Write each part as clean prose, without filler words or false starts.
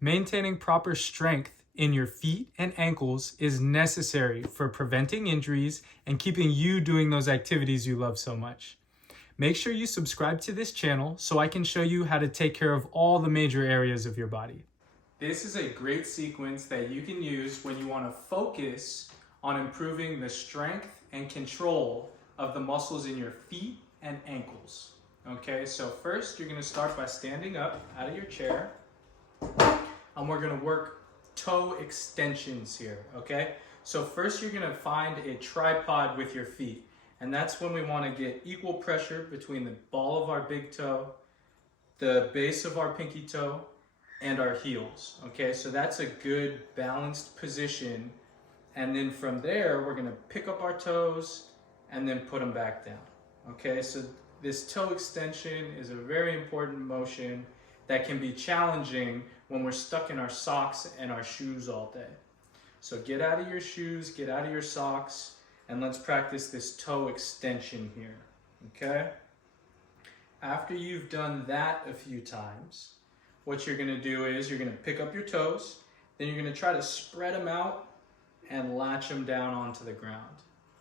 Maintaining proper strength in your feet and ankles is necessary for preventing injuries and keeping you doing those activities you love so much. Make sure you subscribe to this channel so I can show you how to take care of all the major areas of your body. This is a great sequence that you can use when you want to focus on improving the strength and control of the muscles in your feet and ankles. Okay, so first you're going to start by standing up out of your chair, and we're going to work toe extensions here. Okay, so first you're going to find a tripod with your feet, and that's when we want to get equal pressure between the ball of our big toe, the base of our pinky toe, and our heels. Okay, so that's a good balanced position. And then from there, we're gonna pick up our toes and then put them back down. Okay, so this toe extension is a very important motion that can be challenging when we're stuck in our socks and our shoes all day. So get out of your shoes, get out of your socks, and let's practice this toe extension here. Okay? After you've done that a few times, what you're going to do is you're going to pick up your toes, then you're going to try to spread them out and latch them down onto the ground.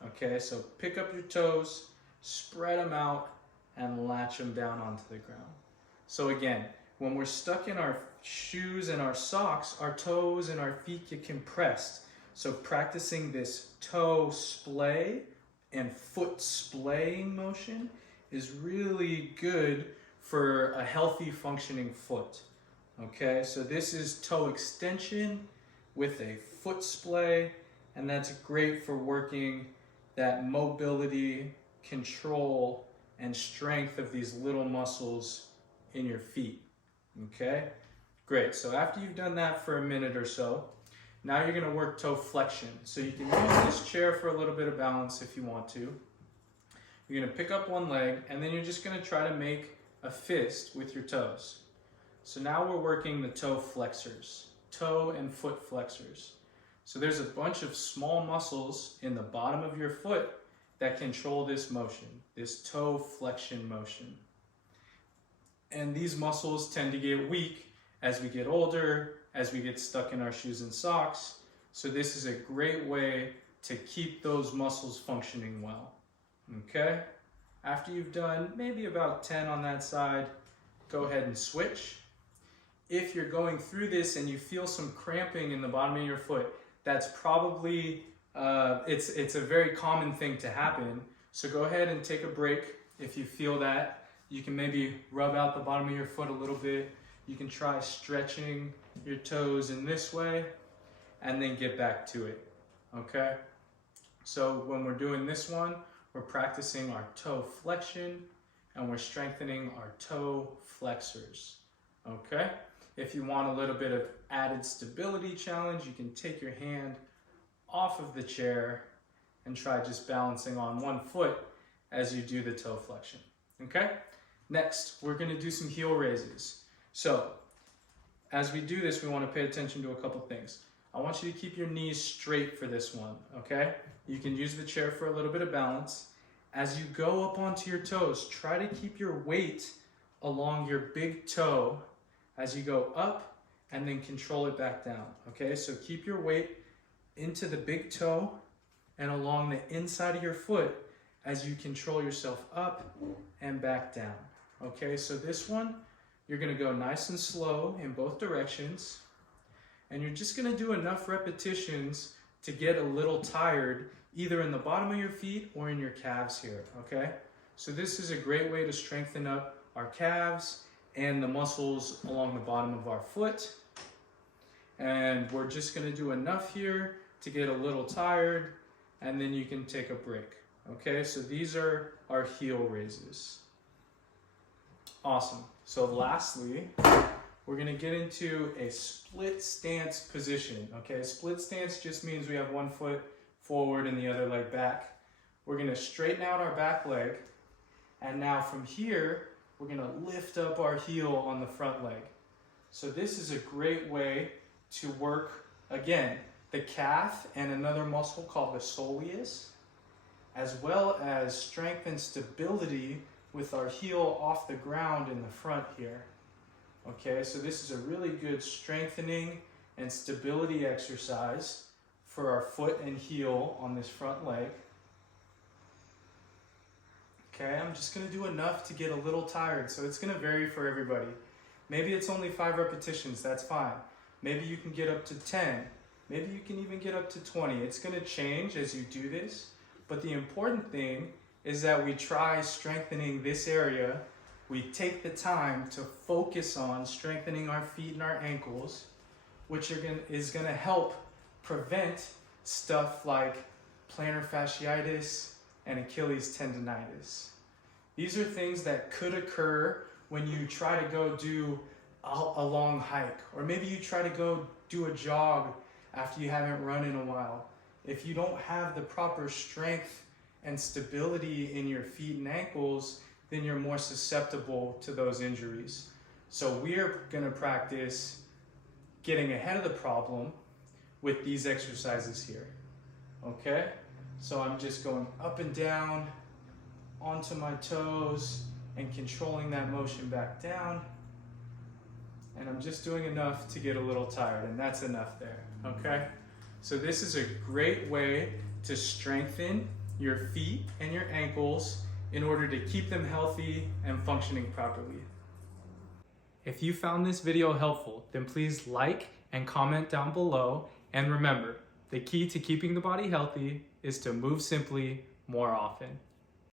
Okay, so pick up your toes, spread them out, and latch them down onto the ground. So again, when we're stuck in our shoes and our socks, our toes and our feet get compressed. So practicing this toe splay and foot splaying motion is really good for a healthy functioning foot. Okay, so this is toe extension with a foot splay, and that's great for working that mobility, control, and strength of these little muscles in your feet. Okay, great. So after you've done that for a minute or so, now you're going to work toe flexion. So you can use this chair for a little bit of balance if you want to. You're going to pick up one leg, and then you're just going to try to make a fist with your toes. So now we're working the toe flexors, toe and foot flexors. So there's a bunch of small muscles in the bottom of your foot that control this motion, this toe flexion motion. And these muscles tend to get weak as we get older, as we get stuck in our shoes and socks. So this is a great way to keep those muscles functioning well. Okay? After you've done maybe about 10 on that side, go ahead and switch. If you're going through this and you feel some cramping in the bottom of your foot, that's probably, it's a very common thing to happen. So go ahead and take a break if you feel that. You can maybe rub out the bottom of your foot a little bit. You can try stretching your toes in this way and then get back to it, okay? So when we're doing this one, we're practicing our toe flexion and we're strengthening our toe flexors, okay? If you want a little bit of added stability challenge, you can take your hand off of the chair and try just balancing on one foot as you do the toe flexion, okay? Next, we're gonna do some heel raises. So, as we do this, we wanna pay attention to a couple things. I want you to keep your knees straight for this one, okay? You can use the chair for a little bit of balance. As you go up onto your toes, try to keep your weight along your big toe as you go up and then control it back down, okay? So keep your weight into the big toe and along the inside of your foot as you control yourself up and back down, okay? So this one, you're gonna go nice and slow in both directions, and you're just gonna do enough repetitions to get a little tired, either in the bottom of your feet or in your calves here, okay? So this is a great way to strengthen up our calves and the muscles along the bottom of our foot. And we're just gonna do enough here to get a little tired, and then you can take a break. Okay, so these are our heel raises. Awesome. So lastly, we're gonna get into a split stance position. Okay, split stance just means we have one foot forward and the other leg back. We're gonna straighten out our back leg, and now from here, we're gonna lift up our heel on the front leg. So this is a great way to work, again, the calf and another muscle called the soleus, as well as strength and stability with our heel off the ground in the front here. Okay, so this is a really good strengthening and stability exercise for our foot and heel on this front leg. Okay, I'm just gonna do enough to get a little tired, so it's gonna vary for everybody. Maybe it's only 5 repetitions, that's fine. Maybe you can get up to 10. Maybe you can even get up to 20. It's gonna change as you do this, but the important thing is that we try strengthening this area. We take the time to focus on strengthening our feet and our ankles, which is gonna help prevent stuff like plantar fasciitis and Achilles tendonitis. These are things that could occur when you try to go do a long hike, or maybe you try to go do a jog after you haven't run in a while. If you don't have the proper strength and stability in your feet and ankles, then you're more susceptible to those injuries. So we're gonna practice getting ahead of the problem with these exercises here, okay? So I'm just going up and down onto my toes and controlling that motion back down. And I'm just doing enough to get a little tired, and that's enough there, okay? So this is a great way to strengthen your feet and your ankles in order to keep them healthy and functioning properly. If you found this video helpful, then please like and comment down below. And remember, the key to keeping the body healthy is to move simply more often.